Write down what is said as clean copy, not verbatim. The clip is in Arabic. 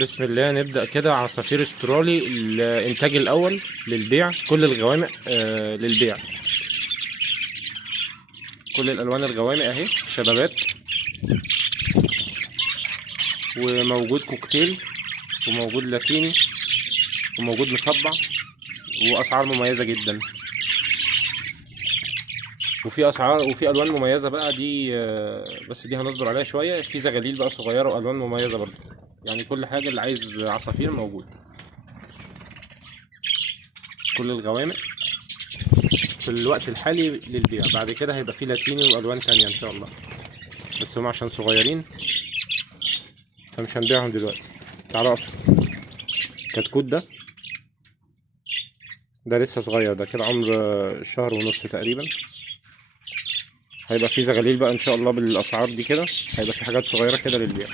بسم الله. نبدأ كده. عصافير استرالي الإنتاج الأول للبيع، كل الغوامق للبيع، كل الألوان الغوامق أهي، شبابات، وموجود كوكتيل، وموجود لاتيني، وموجود مصبع، وأسعار مميزة جدا. وفي أسعار وفي ألوان مميزة بقى دي، بس دي هنصبر عليها شوية. في زغاليل بقى صغيرة وألوان مميزة برضه، يعني كل حاجة اللي عايز عصافير موجود. كل الغوامق في الوقت الحالي للبيع، بعد كده هيبقى فيه لاتيني والوان تانية ان شاء الله، بس هم عشان صغيرين فمش هنبيعهم دلوقتي. تعالوا اقف. كتكوت ده لسه صغير، ده كده عمر شهر ونص تقريبا. هيبقى فيه زغاليل بقى ان شاء الله بالاسعار دي كده، هيبقى فيه حاجات صغيرة كده للبيع.